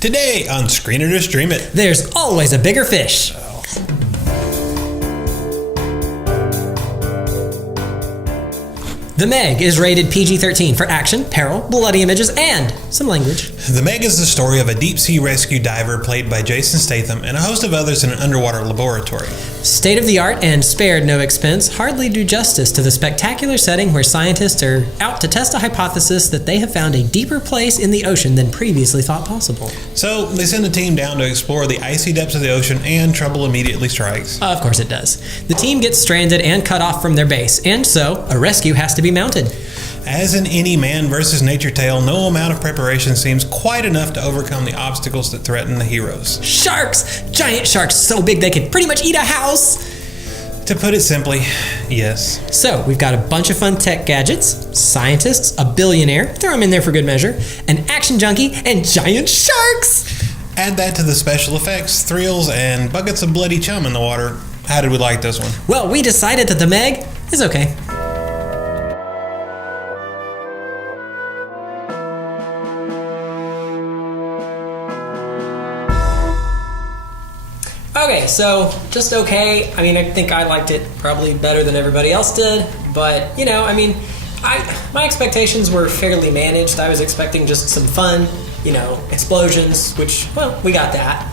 Today on Screen It or Stream It. There's always a bigger fish. The Meg is rated PG-13 for action, peril, bloody images, and some language. The Meg is the story of a deep-sea rescue diver played by Jason Statham and a host of others in an underwater laboratory. State-of-the-art and spared no expense hardly do justice to the spectacular setting where scientists are out to test a hypothesis that they have found a deeper place in the ocean than previously thought possible. So they send a team down to explore the icy depths of the ocean, and trouble immediately strikes. Of course it does. The team gets stranded and cut off from their base, and so a rescue has to be mounted. As in any man versus nature tale, no amount of preparation seems quite enough to overcome the obstacles that threaten the heroes. Sharks! Giant sharks so big they could pretty much eat a house! To put it simply, yes. So, we've got a bunch of fun tech gadgets, scientists, a billionaire, throw them in there for good measure, an action junkie, and giant sharks! Add that to the special effects, thrills, and buckets of bloody chum in the water. How did we like this one? Well, we decided that the Meg is okay. Okay, so just okay. I mean, I think I liked it probably better than everybody else did, but my expectations were fairly managed. I was expecting just some fun, explosions, which, well, we got that.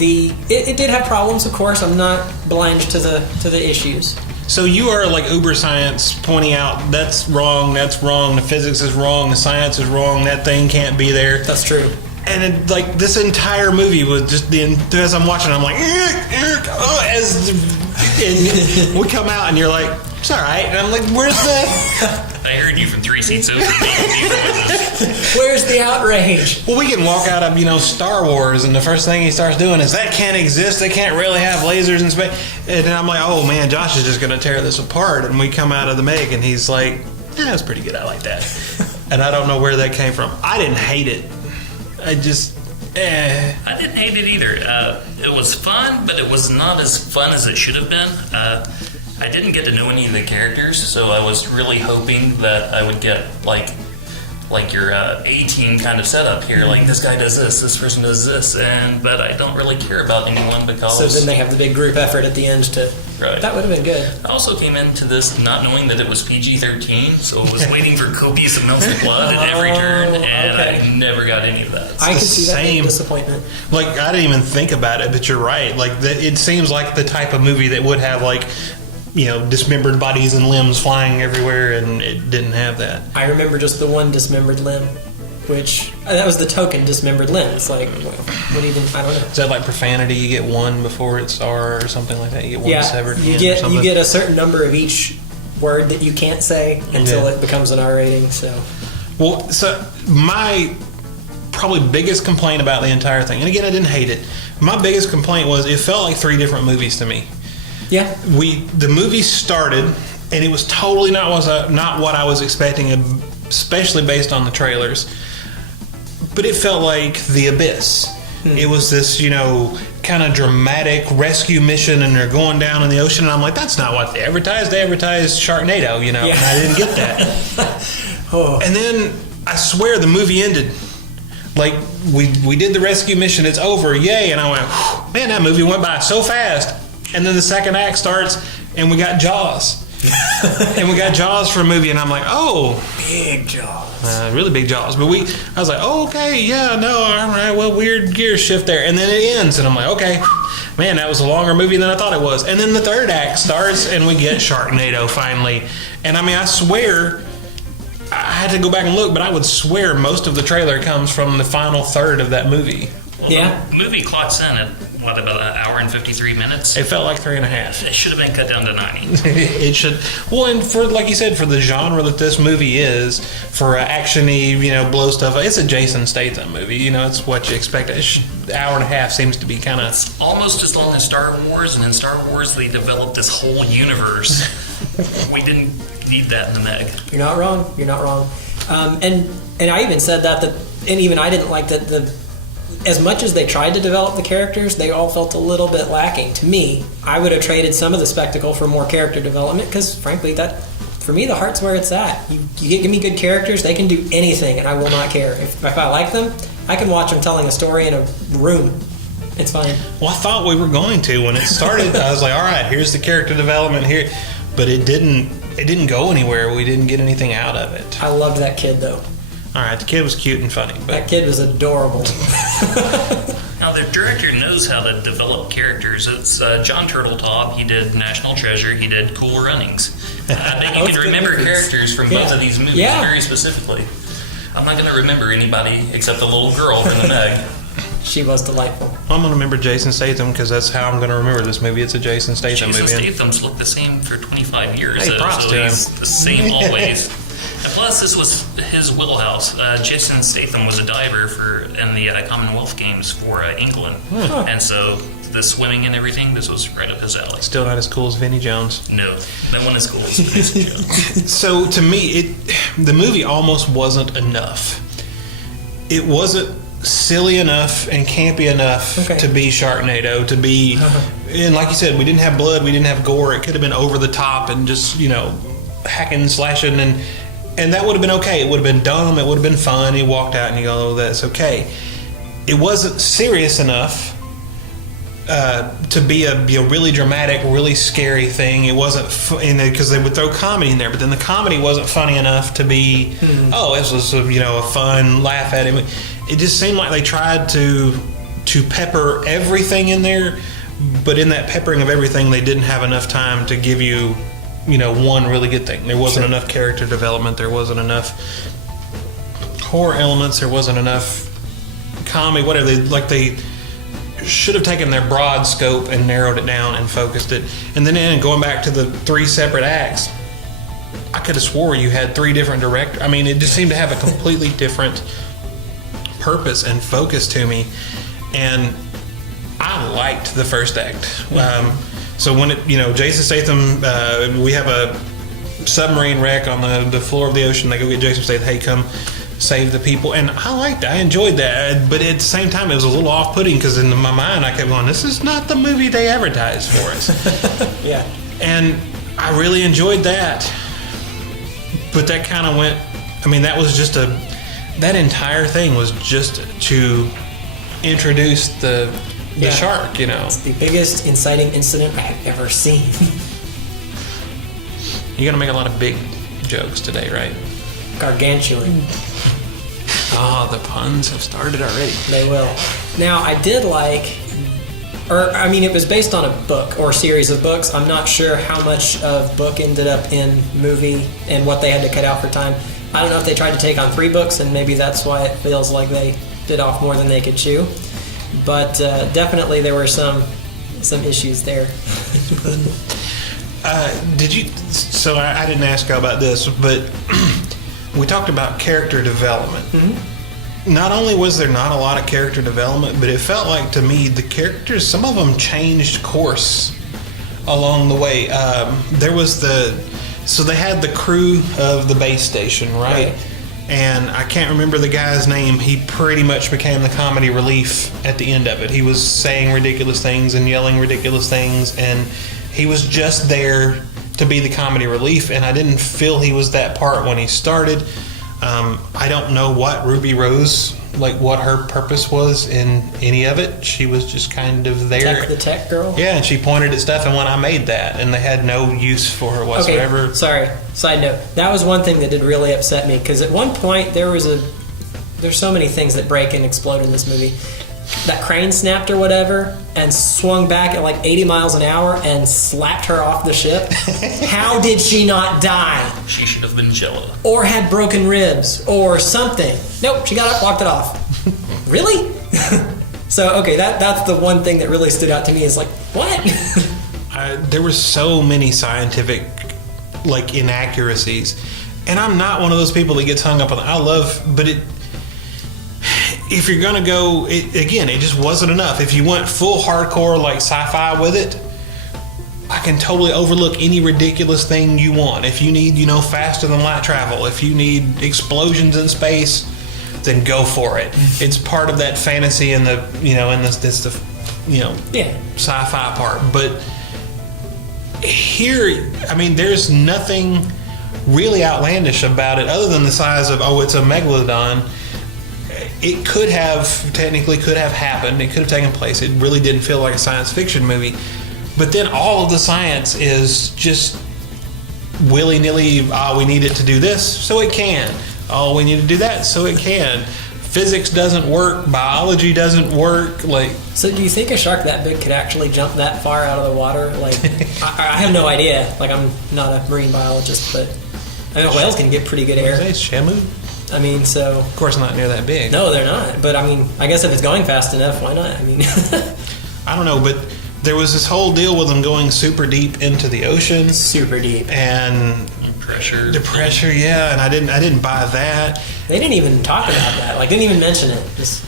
It did have problems, of course. I'm not blind to the issues. So you are like uber science, pointing out that's wrong, the physics is wrong, the science is wrong, that thing can't be there. That's true. And this entire movie was just as I'm watching, I'm like, and we come out and you're like, it's all right. And I'm like, where's the? I heard you from 3 seats over. Where's the outrage? Well, we can walk out of Star Wars, and the first thing he starts doing is that can't exist. They can't really have lasers in space. And then I'm like, oh man, Josh is just gonna tear this apart. And we come out of the Meg, and he's like, that's pretty good. I like that. And I don't know where that came from. I didn't hate it. I didn't hate it either. It was fun, but it was not as fun as it should have been. I didn't get to know any of the characters, so I was really hoping that I would get like your A-team kind of setup here. Like, this guy does this person does this, but I don't really care about anyone because... So then they have the big group effort at the end to... Right. That would have been good. I also came into this not knowing that it was PG-13, so I was waiting for copious amounts of blood at every turn, and I never got any of that. I can see that being disappointment. Like, I didn't even think about it, but you're right. Like, it seems like the type of movie that would have, dismembered bodies and limbs flying everywhere, and it didn't have that. I remember just the one dismembered limb, which that was the token dismembered limb. It's like, I don't know. Is that like profanity? You get one before it's R or something like that? You get one severed hand or something? You get a certain number of each word that you can't say until it becomes an R rating. So my probably biggest complaint about the entire thing, and again, I didn't hate it. My biggest complaint was it felt like 3 different movies to me. Yeah. The movie started, and it was totally not what I was expecting, especially based on the trailers. But it felt like The Abyss. It was this, kind of dramatic rescue mission, and they're going down in the ocean, and I'm like, that's not what they advertised. They advertised Sharknado, and I didn't get that. And then I swear the movie ended. Like, we did the rescue mission, it's over, yay, and I went, man, that movie went by so fast. And then the second act starts, and we got Jaws. And we got Jaws for a movie, and I'm like, oh. Big Jaws. Really big Jaws. But I was like, oh, okay, yeah, no, all right, well, weird gear shift there. And then it ends, and I'm like, okay, man, that was a longer movie than I thought it was. And then the third act starts, and we get Sharknado finally. And I swear, I had to go back and look, but I would swear most of the trailer comes from the final third of that movie. Well, the movie clocks in at, about an hour and 53 minutes? It felt like 3.5. It should have been cut down to 90. It should. Well, and for, like you said, for the genre that this movie is, for action-y, blow stuff, it's a Jason Statham movie. It's what you expect. An hour and a half seems to be kind of... It's almost as long as Star Wars, and in Star Wars they developed this whole universe. We didn't need that in the Meg. You're not wrong. And I even said that, and even I didn't like that as much as they tried to develop the characters, they all felt a little bit lacking. To me, I would have traded some of the spectacle for more character development, because frankly, for me, the heart's where it's at. You give me good characters, they can do anything, and I will not care. If I like them, I can watch them telling a story in a room. It's fine. Well, I thought we were going to when it started. I was like, all right, here's the character development here, but it didn't go anywhere. We didn't get anything out of it. I loved that kid though. All right, the kid was cute and funny. But That kid was adorable. Now, the director knows how to develop characters. It's John Turtletop. He did National Treasure. He did Cool Runnings. I bet you can remember characters from both of these movies very specifically. I'm not going to remember anybody except the little girl from the Meg. She was delightful. I'm going to remember Jason Statham because that's how I'm going to remember this movie. It's a Jason Statham movie. Jason Statham's looked the same for 25 years. Hey, props to him. He's the same always. And plus, this was his wheelhouse. Jason Statham was a diver in the Commonwealth Games for England. And so the swimming and everything, this was right up his alley. Still not as cool as Vinnie Jones. No, that one is cool as Vinnie Jones. So to me, the movie almost wasn't enough. It wasn't silly enough and campy enough to be Sharknado, to be, and like you said, we didn't have blood, we didn't have gore. It could have been over the top and just, hacking, slashing, and that would have been okay. It would have been dumb. It would have been fun. You walked out and you go, oh, that's okay. It wasn't serious enough to be a really dramatic, really scary thing. It wasn't, because they would throw comedy in there, but then the comedy wasn't funny enough to be, this was a fun laugh at it. It just seemed like they tried to pepper everything in there, but in that peppering of everything, they didn't have enough time to give you, one really good thing. There wasn't enough character development. There wasn't enough horror elements. There wasn't enough comedy. Whatever they should have taken their broad scope and narrowed it down and focused it. And then going back to the 3 separate acts, I could have swore you had 3 different directors. I mean, it just seemed to have a completely different purpose and focus to me, and I liked the first act. So when Jason Statham, we have a submarine wreck on the floor of the ocean. They go get Jason Statham. Hey, come save the people, and I liked that. I enjoyed that, but at the same time, it was a little off-putting because in my mind, I kept going, "This is not the movie they advertised for us." Yeah, and I really enjoyed that, but that kind of went. I mean, that was just that entire thing was just to introduce the shark, It's the biggest inciting incident I've ever seen. You're going to make a lot of big jokes today, right? Gargantuan. The puns have started already. They will. Now, I did it was based on a book or series of books. I'm not sure how much of book ended up in movie and what they had to cut out for time. I don't know if they tried to take on 3 books, and maybe that's why it feels like they bit off more than they could chew. But definitely there were some issues there. Did you? So I didn't ask you about this, but we talked about character development. Mm-hmm. Not only was there not a lot of character development, but it felt like to me the characters, some of them changed course along the way. So they had the crew of the base station, right? And I can't remember the guy's name. He pretty much became the comedy relief at the end of it. He was saying ridiculous things and yelling ridiculous things, and he was just there to be the comedy relief, and I didn't feel he was that part when he started. I don't know what Ruby Rose, what her purpose was in any of it. She was just kind of there. The tech girl? Yeah, and she pointed at stuff and went, I made that, and they had no use for her whatsoever. Okay, sorry. Side note. That was one thing that did really upset me, because at one point there's so many things that break and explode in this movie. That crane snapped or whatever and swung back at 80 miles an hour and slapped her off the ship. How did she not die? She should have been Jello. Or had broken ribs or something. Nope, she got up, walked it off. Really? So, okay, that's the one thing that really stood out to me is what? There were so many scientific inaccuracies. And I'm not one of those people that gets hung up on but if you're going to go, it just wasn't enough. If you went full hardcore sci-fi with it, I can totally overlook any ridiculous thing you want. If you need, faster than light travel, if you need explosions in space, then go for it. It's part of that fantasy and sci-fi part. But here, there's nothing really outlandish about it other than the size of, it's a megalodon. it technically could have happened. It could have taken place. It really didn't feel like a science fiction movie. But then all of the science is just willy-nilly, we need it to do this, so it can. Oh, we need to do that, so it can. Physics doesn't work. Biology doesn't work. So do you think a shark that big could actually jump that far out of the water? I have no idea. I'm not a marine biologist, but I know whales can get pretty good air. Shamu? So... Of course not near that big. No, they're not. But, I guess if it's going fast enough, why not? I don't know, but there was this whole deal with them going super deep into the ocean. Super deep. And... The pressure, yeah, and I didn't buy that. They didn't even talk about that. Didn't even mention it. Just,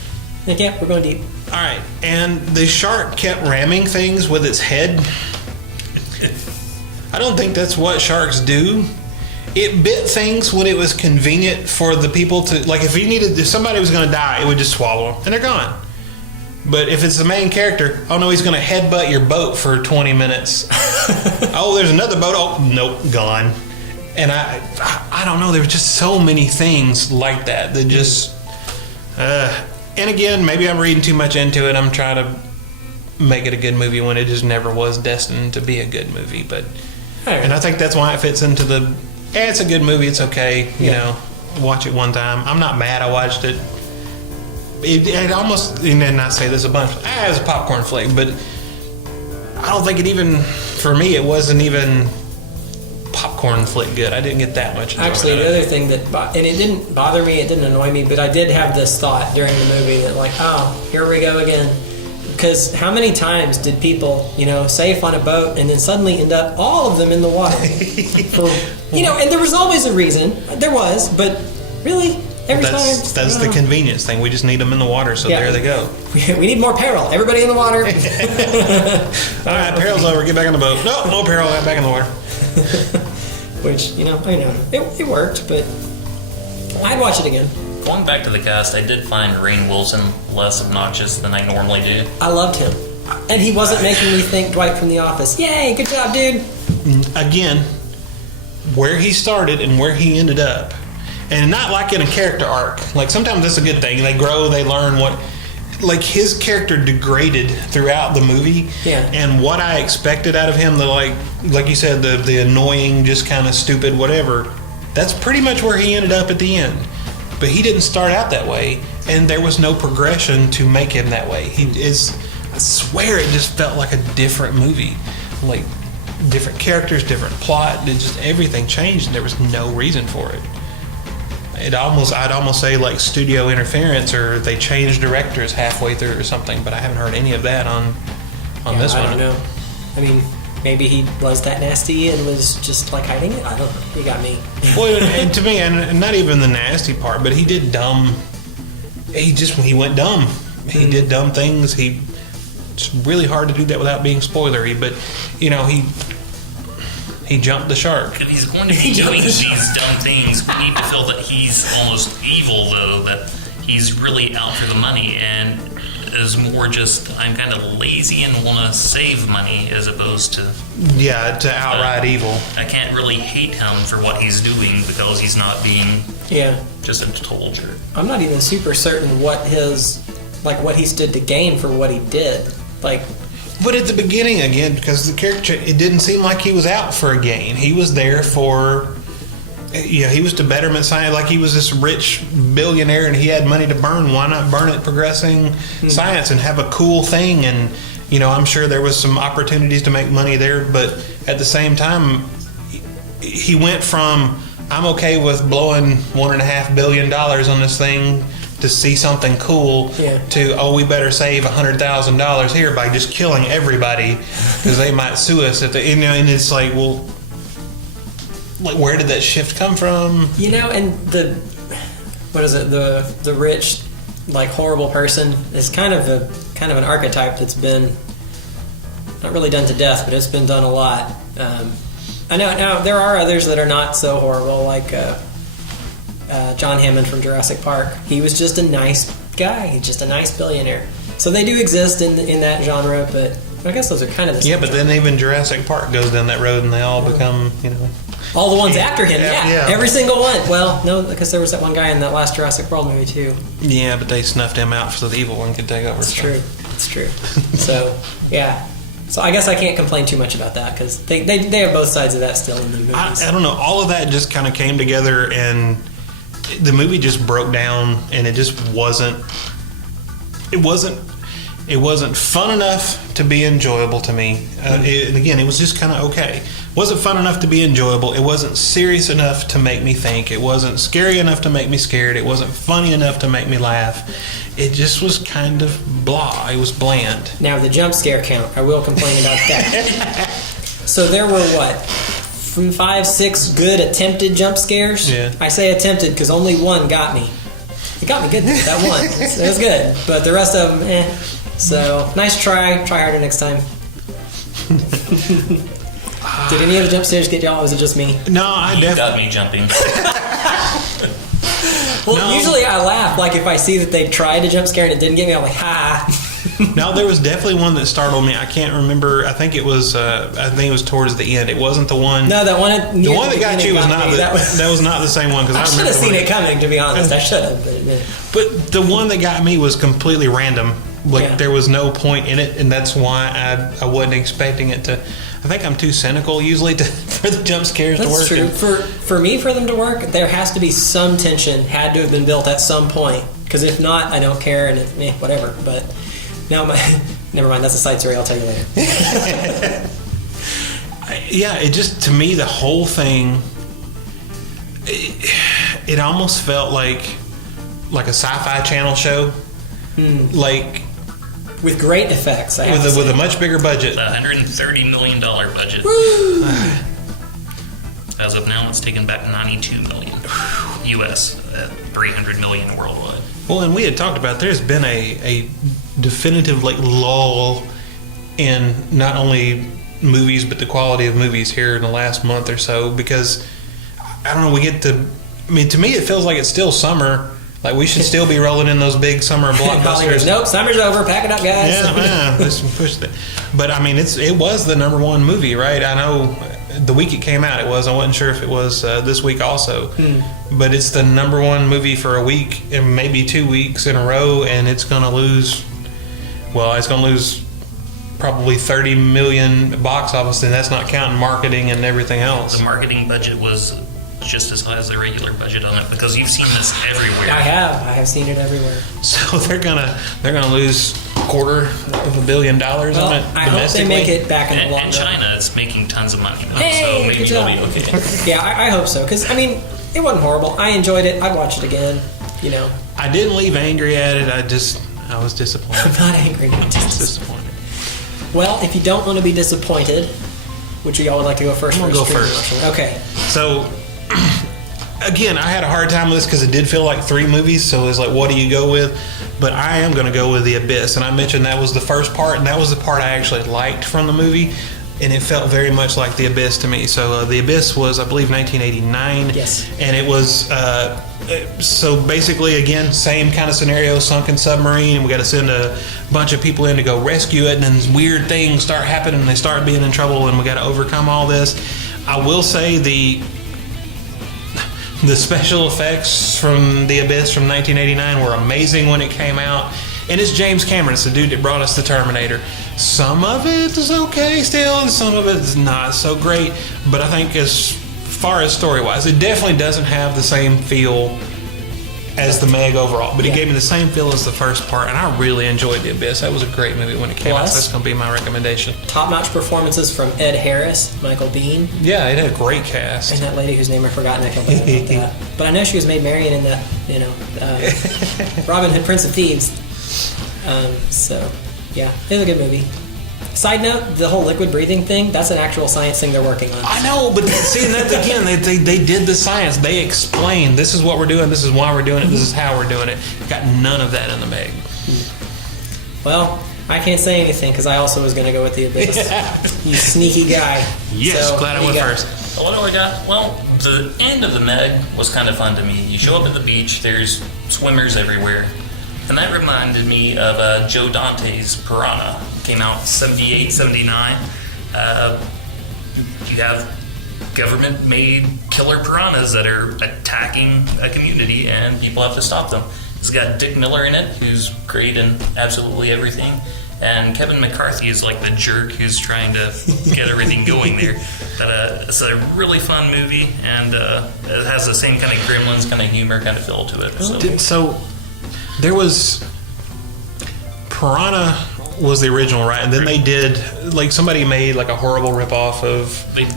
yeah, we're going deep. All right, and the shark kept ramming things with its head. I don't think that's what sharks do. It bit things when it was convenient for the people to, if somebody was going to die, it would just swallow them, and they're gone. But if it's the main character, oh no, he's going to headbutt your boat for 20 minutes. Oh, there's another boat. Oh, nope, gone. And I don't know, there were just so many things like that just... and again, maybe I'm reading too much into it. I'm trying to make it a good movie when it just never was destined to be a good movie. But and I think that's why it fits into the... it's a good movie, it's okay, you know, watch it one time. I'm not mad I watched it. It almost... And I say this a bunch. It was a popcorn flick, but I don't think it even... For me, it wasn't even... popcorn flick good. I didn't get that much. Actually, the other thing and it didn't bother me, it didn't annoy me, but I did have this thought during the movie that here we go again. Because how many times did people, safe on a boat and then suddenly end up all of them in the water? And there was always a reason. There was, but really, every time. That's the convenience thing. We just need them in the water, so there they go. We need more peril. Everybody in the water. All right, peril's over. Get back on the boat. No peril. Get back in the water. Which, it worked, but I'd watch it again. Going back to the cast, I did find Rainn Wilson less obnoxious than I normally do. I loved him. And he wasn't making me think Dwight from The Office. Yay, good job, dude. Again, where he started and where he ended up. And not like in a character arc. Sometimes that's a good thing. They grow, they learn what... his character degraded throughout the movie, and what I expected out of him, like you said, the annoying, just kind of stupid whatever, that's pretty much where he ended up at the end. But he didn't start out that way, and there was no progression to make him that way. I swear it just felt like a different movie. Different characters, different plot, just everything changed, and there was no reason for it. I'd almost say studio interference, or they changed directors halfway through or something, but I haven't heard any of that on this one. I don't know. Maybe he was that nasty and was just hiding it. I don't know. He got me. Well, and to me, and not even the nasty part, but he did dumb. He went dumb. He did dumb things. It's really hard to do that without being spoilery, but he jumped the shark. If he's going to be doing these dumb things, we need to feel that he's almost evil, though, that he's really out for the money, and is more just, I'm kind of lazy and want to save money, as opposed to... Yeah, to outright evil. I can't really hate him for what he's doing, because he's not being just a total jerk. I'm not even super certain what he stood to gain for what he did. But at the beginning, again, because the character, it didn't seem like he was out for a gain. He was there for, he was to betterment science. He was this rich billionaire and he had money to burn. Why not burn it progressing science and have a cool thing? And, I'm sure there was some opportunities to make money there. But at the same time, he went from, I'm okay with blowing $1.5 billion on this thing to see something cool to, we better save $100,000 here by just killing everybody because they might sue us at the and it's where did that shift come from? And the rich horrible person is kind of an archetype that's been not really done to death, but it's been done a lot. I know now there are others that are not so horrible, John Hammond from Jurassic Park. He was just a nice guy. He's just a nice billionaire. So they do exist in that genre, but I guess those are kind of the same. Yeah, but then even Jurassic Park goes down that road and they all become, All the ones after him, Yeah. every single one. Well, no, because there was that one guy in that last Jurassic World movie too. Yeah, but they snuffed him out so the evil one could take over. It's true. It's true. So yeah. So I guess I can't complain too much about that because they have both sides of that still in the movies. I don't know. All of that just kind of came together, and the movie just broke down, and it just wasn't. It wasn't fun enough to be enjoyable to me. And again, it was just kind of okay. It wasn't fun enough to be enjoyable. It wasn't serious enough to make me think. It wasn't scary enough to make me scared. It wasn't funny enough to make me laugh. It just was kind of blah. It was bland. Now, the jump scare count, I will complain about that. So there were, 5, 6 good attempted jump scares? Yeah. I say attempted because only one got me. It got me good, that one. It was good. But the rest of them, So, nice try. Try harder next time. Did any of the jump scares get y'all, or was it just me? No, I You definitely. got me jumping. Well, No. usually I laugh. Like, if I see that they tried to jump scare and it didn't get me, I'm like, ha. No, there was definitely one that startled me. I can't remember. I think it was. Towards the end. It wasn't the one. No, that one. The one that got you was not. me. That was not the same one because I I should remember have seen the one it coming, to be honest. I should have. But the one that got me was completely random. Like there was no point in it, and that's why I wasn't expecting it to. I think I'm too cynical usually for the jump scares to work. That's true. For me, for them to work, there has to be some tension had to have been built at some point. Because if not, I don't care, and whatever. But now never mind. That's a side story. I'll tell you later. Yeah, it just to me the whole thing. It almost felt like a Sci-Fi Channel show, like with great effects. with a much bigger budget. $130 million budget. Woo! As of now, it's taken back $92 million U.S., $300 million worldwide. Well, and we had talked about there's been a definitive lull in not only movies but the quality of movies here in the last month or so because I don't know. To me, it feels like it's still summer. Like we should still be rolling in those big summer blockbusters. Nope, summer's over. Pack it up, guys. Yeah, let's push that. But I mean, it was the number one movie, right? I know the week it came out, it was. I wasn't sure if it was this week also. But it's the number one movie for a week and maybe 2 weeks in a row, and it's going to lose. Well, it's going to lose probably $30 million box office, and that's not counting marketing and everything else. The marketing budget was just as high as the regular budget on it because you've seen this everywhere. I have seen it everywhere. So they're gonna lose $250 million on it I hope they make it back in the long run. In China, it's making tons of money now, Hey, so maybe good it'll job. be okay. Yeah, I hope so. Because, it wasn't horrible. I enjoyed it. I'd watch it again, I didn't leave angry at it. I was disappointed. I'm not angry. I'm just disappointed. Well, if you don't want to be disappointed, which y'all would like to go first? I'm gonna go first. Motion? Okay. So, again, I had a hard time with this because it did feel like 3 movies. So it was like, what do you go with? But I am going to go with The Abyss. And I mentioned that was the first part, and that was the part I actually liked from the movie. And it felt very much like The Abyss to me. So The Abyss was, I believe, 1989. Yes. And it was, so basically, again, same kind of scenario, sunken submarine. And we got to send a bunch of people in to go rescue it. And then weird things start happening, and they start being in trouble, and we got to overcome all this. I will say the special effects from The Abyss from 1989 were amazing when it came out. And it's James Cameron. It's the dude that brought us the Terminator. Some of it is okay still, and some of it is not so great. But I think as far as story-wise, it definitely doesn't have the same feel as the Meg overall. But it gave me the same feel as the first part, and I really enjoyed The Abyss. That was a great movie when it came out, so that's going to be my recommendation. Top-notch performances from Ed Harris, Michael Biehn, Yeah, it had a great cast. and that lady whose name I've forgotten. I can't believe about that. But I know she was Maid Marian in the, Robin Hood, Prince of Thieves. So, yeah, it was a good movie. Side note, the whole liquid breathing thing, that's an actual science thing they're working on. I know, but seeing that again, they did the science. They explained, this is what we're doing, this is why we're doing it, this is how we're doing it. Got none of that in the Meg. Well, I can't say anything because I also was going to go with The Abyss. You sneaky guy. Yes, So, glad I there you went go. first. So what do I got? Well, the end of the Meg was kind of fun to me. You show up at the beach, there's swimmers everywhere. And that reminded me of Joe Dante's Piranha. Came out 78, 79. You have government-made killer piranhas that are attacking a community, and people have to stop them. It's got Dick Miller in it, who's great in absolutely everything, and Kevin McCarthy is like the jerk who's trying to get everything going there. But it's a really fun movie, and it has the same kind of Gremlins kind of humor kind of feel to it. So there was Piranha was the original, right? And then they did, like, somebody made like a horrible ripoff of. They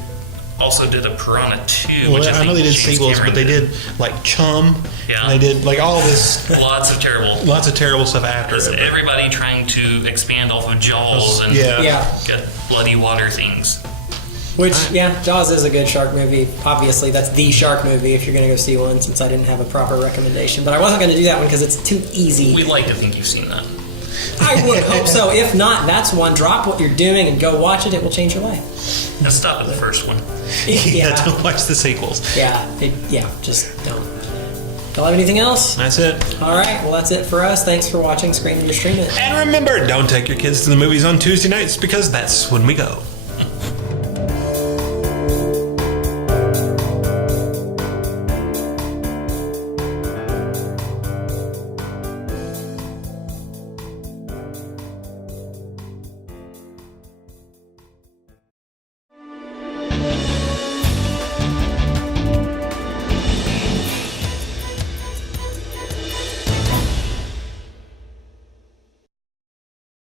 also did a Piranha 2. Well, which I know they did James sequels, Cameron but they did like Chum. Yeah. And they did like all this. Lots of terrible stuff after it. Everybody trying to expand off of Jaws and Yeah. get bloody water things. Which, Jaws is a good shark movie. Obviously, that's the shark movie if you're going to go see one, since I didn't have a proper recommendation. But I wasn't going to do that one because it's too easy. We'd like to think you've seen that. I would hope so. If not, that's one. Drop what you're doing and go watch it. It will change your life. Now stop at the first one. Yeah. Don't watch the sequels. Just don't. Don't have anything else? That's it. All right, well, that's it for us. Thanks for watching Screen and Stream It. And remember, don't take your kids to the movies on Tuesday nights because that's when we go.